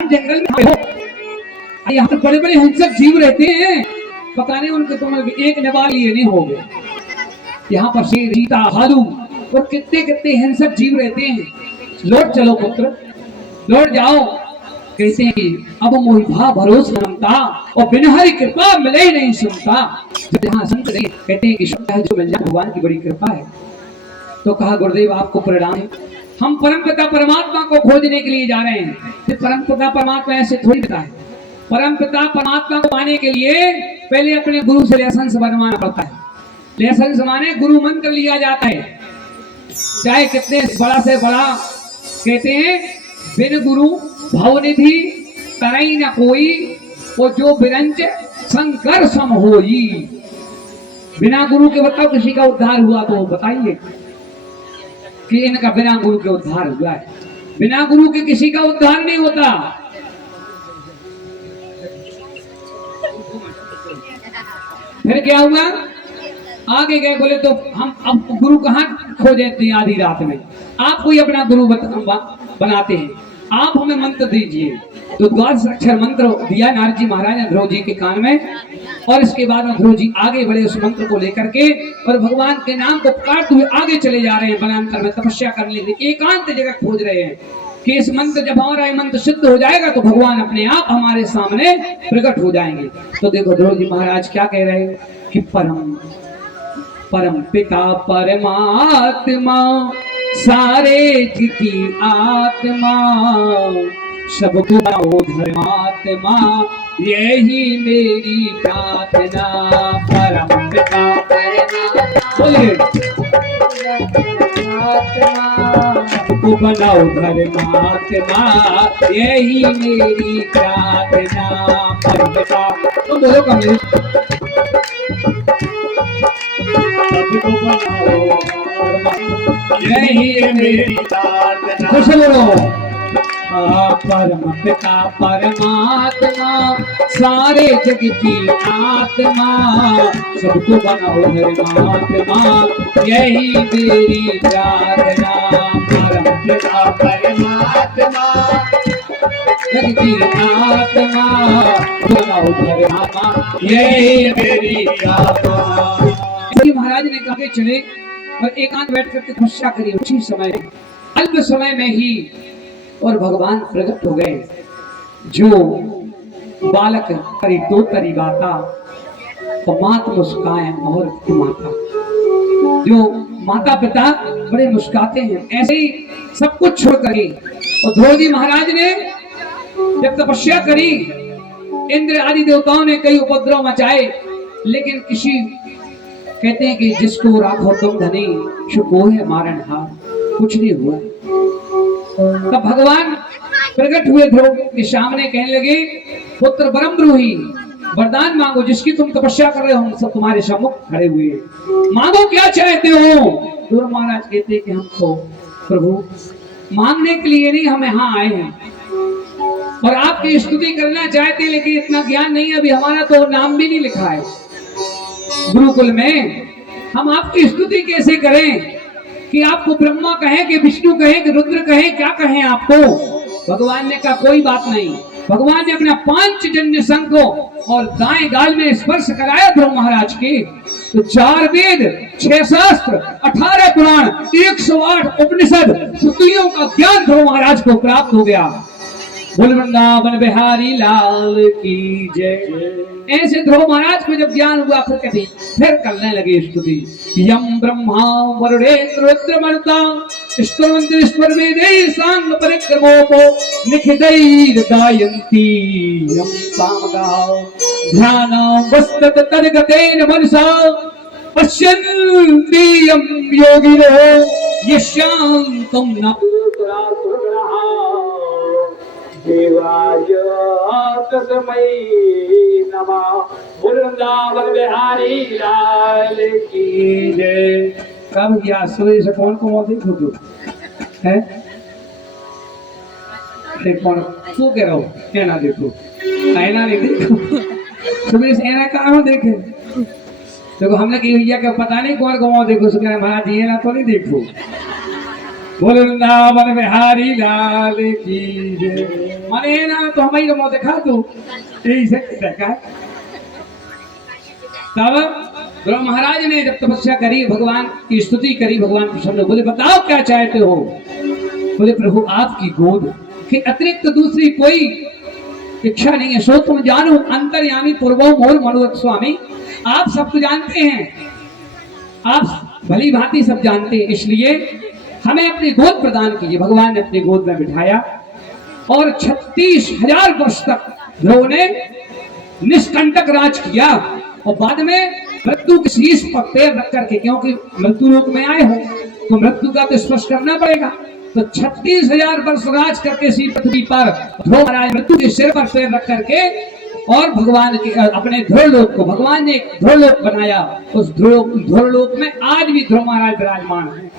जंगल में हो, यहाँ पर बड़े बड़े हिंसक जीव रहते हैं, पता नहीं उनके तुम एक निवार लिए नहीं हो गए। यहाँ पर शेर, चीता, भालू और कितने कितने हिंसक जीव रहते हैं। लौट चलो पुत्र, लौट जाओ। कहते हैं कि अब मोहि भा भरोसा ममता और बिना हरि कृपा मिले ही नहीं सुनता। जहाँ संत नहीं कहते हैं कि जो मिल जाए भगवान की बड़ी कृपा है। तो कहा गुरुदेव आपको प्रणाम है, हम परमपिता परमात्मा को खोजने के लिए जा रहे हैं। परमपिता परमात्मा ऐसे थोड़ी होता है। परमपिता परमात्मा को पाने के लिए पहले अपने गुरु से लाइसेंस बनवाना पड़ता है। लाइसेंस माने गुरु मंत्र लिया जाता है, चाहे कितने बड़ा से बड़ा। कहते हैं बिन गुरु भवनिधि तरई न कोई, वो जो बिरंज शंकर सम होई। बिना गुरु के बताओ किसी का उद्धार हुआ तो बताइए कि इनका बिना गुरु के उद्धार हुआ है। बिना गुरु के किसी का उद्धार नहीं होता। फिर क्या हुआ, आगे गए, बोले तो हम अब गुरु कहाँ खोजे थे आधी रात में, आप कोई अपना गुरु बनाते हैं, आप हमें मंत्र दीजिए। तो द्वादश अक्षर मंत्र दिया नारद जी महाराज ने ध्रुव जी के कान में, और इसके बाद में ध्रुव जी आगे बढ़े उस मंत्र को लेकर के, और भगवान के नाम को पुकारते हुए आगे चले जा रहे हैं। वनांतर में तपस्या करने के लिए एकांत जगह खोज रहे हैं कि इस मंत्र, जब हमारा मंत्र सिद्ध हो जाएगा तो भगवान अपने आप हमारे सामने प्रकट हो जाएंगे। तो देखो ध्रुव जी महाराज क्या कह रहे हैं कि परम पिता परमात्मा सारे जग की आत्मा, सबको धर्मात्मा यही मेरी प्रार्थना। परम पिता बोलिए, सबको बनाओ धर्मात्मा यही मेरी प्रार्थना। परम पिता तुम बोलो कम, सबको बनाओ यही मेरी प्रार्थना। खुश बोलो, परम पिता परमात्मा सारे जग की आत्मा, सबको बनाओ धर्मात्मा यही मेरी प्रार्थना। परम पिता परमात्मा जग की आत्मा, बनाओ धर्मात्मा यही मेरी प्रार्थना। महाराज ने कहा चले और एकांत बैठ करके तपस्या करी। उसी समय अल्प समय में ही और भगवान प्रकट हो गए। जो बालक करी दो तरी गाता और मात मुस्काए मोहर माता। जो माता पिता बड़े मुस्काते हैं, ऐसे ही सब कुछ छोड़ करी। और ध्रुव जी महाराज ने जब तपस्या करी, इंद्र आदि देवताओं ने कई उपद्रव मचाए, लेकिन किसी, कहते हैं कि जिसको राखो तुम धनी शुको है मारण हार, कुछ नहीं हुआ। तब भगवान प्रकट हुए ध्रुव के सामने, कहने लगे पुत्र ब्रह्मद्रोही वरदान मांगो, जिसकी तुम तपस्या कर रहे हो हम सब तुम्हारे सम्मुख खड़े हुए, मांगो क्या चाहते हो। ध्रुव महाराज कहते हैं कि हमको प्रभु मांगने के लिए नहीं, हम यहाँ आए हैं और आपकी स्तुति करना चाहते हैं, लेकिन इतना ज्ञान नहीं है, अभी हमारा तो नाम भी नहीं लिखा है गुरुकुल में। हम आपकी स्तुति कैसे करें कि आपको ब्रह्मा कहें कि विष्णु कहें कि रुद्र कहें, क्या कहें आपको। भगवान ने कहा कोई बात नहीं। भगवान ने अपना पांचजन्य शंख को और दाएं गाल में स्पर्श कराया ध्रुव महाराज के, तो 4 वेद, 6 शास्त्र, 18 पुराण, 108 उपनिषद श्रुतियों का ज्ञान ध्रुव महाराज को प्राप्त हो गया। बोल वृंदावन बिहारी लाल की जय। ऐसे ध्रुव महाराज को जब ज्ञान हुआ, फिर करने लगे स्तुति। यम ब्रह्मा वरुणेन्द्र रुद्रमरुता स्तवन्ति स्वर्वेदै सांग परिक्रमोपो निखिदैर् गायन्ति यम सामगाः ध्यानं वस्तत तद्गतेन मनसा पश्यन्ति यम योगिनो यस्यान्तं न देवाय तस्मै नमः। वृंदावन बिहारी लाल की जय। कब गया सूर्य से कौन को देखो तू है, कौन तू कह रहा हो, ऐना देखो, ऐना नहीं देखो, सूर्य से ऐना कहाँ हो देखे। देखो हमने कही भैया का पता नहीं कौन को देखो, सुन महाराज जी ऐना तो नहीं देखो। बोल वृंदावन बिहारी लाल की जय। माने ना तो हमारी रमो दिखा तू यही से देखा। तब ध्रुव महाराज ने जब तपस्या करी, भगवान की स्तुति करी, भगवान प्रसन्न बोले बताओ क्या चाहते हो। बोले प्रभु आपकी गोद के अतिरिक्त दूसरी कोई इच्छा नहीं है। सो तुम जानो अंतर्यामी पूर्वो मोर मनोरथ स्वामी। आप सब तो जानते हैं, आप भली भांति सब जानते हैं, इसलिए हमें अपनी गोद प्रदान कीजिए। भगवान ने अपनी गोद में बिठाया और 36,000 वर्ष तक ध्रुव ने निष्कंटक राज किया। और बाद में मृत्यु के शीश पर पैर रख करके, क्योंकि मृत्यु लोक में आए हो तो मृत्यु का तो स्पर्श करना पड़ेगा, तो 36,000 वर्ष राज करके सी पृथ्वी पर ध्रुव महाराज मृत्यु के सिर पर पैर रख करके और भगवान के अपने ध्रुवलोक को भगवान ने एक ध्रुवलोक बनाया। उस ध्रुवलोक में आज भी ध्रुव महाराज विराजमान है।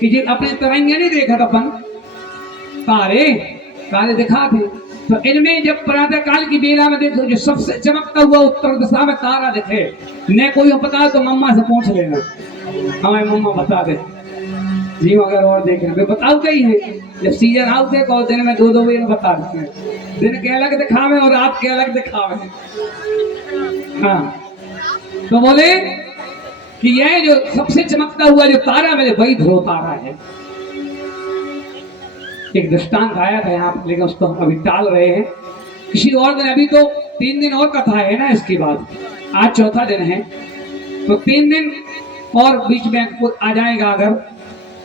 कि जी अपने तरंगे नहीं देखा था अपन, तारे दिखा थे, तो इनमें जब प्रातः काल की बेला में देखो जो सबसे चमकता हुआ उत्तर दिशा में तारा दिखे, न कोई पता तो मम्मा से पूछ लेना, हमें मम्मा बता दे जी। अगर और देख रहे बताओ कहीं है, जब सीजन आउट है और दिन में 2-2 बजे बता देते हैं, दिन के अलग दिखावे और रात के अलग दिखावे। हाँ, तो बोले कि यह जो सबसे चमकता हुआ जो तारा मेरे वही ध्रुव तारा है। एक दृष्टांत आया था यहाँ पर, लेकिन उसको हम अभी टाल रहे हैं किसी और दिन। अभी तो 3 दिन और कथा है ना, इसके बाद आज चौथा दिन है, तो 3 दिन और बीच में आ जाएगा अगर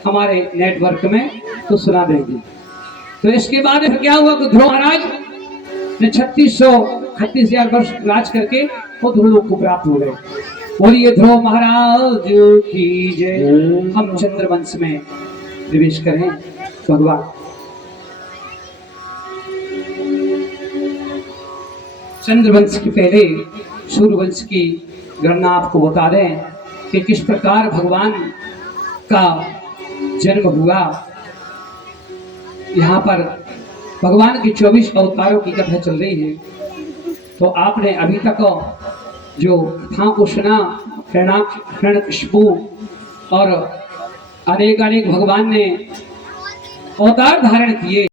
हमारे नेटवर्क में तो सुना देंगे। तो इसके बाद फिर क्या हुआ कि ध्रुव महाराज ने 36,000 वर्ष राज करके वो ध्रुवलोक को प्राप्त हो गए। बोलिए ध्रुव महाराज की जय। हम चंद्रवंश में प्रवेश करें। भगवान चंद्रवंश के पहले सूर्यवंश की गणना आपको बता दें कि किस प्रकार भगवान का जन्म हुआ। यहाँ पर भगवान की 24 अवतारों की कथा चल रही है। तो आपने अभी तक जो कथाओं को सुना, हिरण्यकशिपु और अनेक भगवान ने अवतार धारण किए।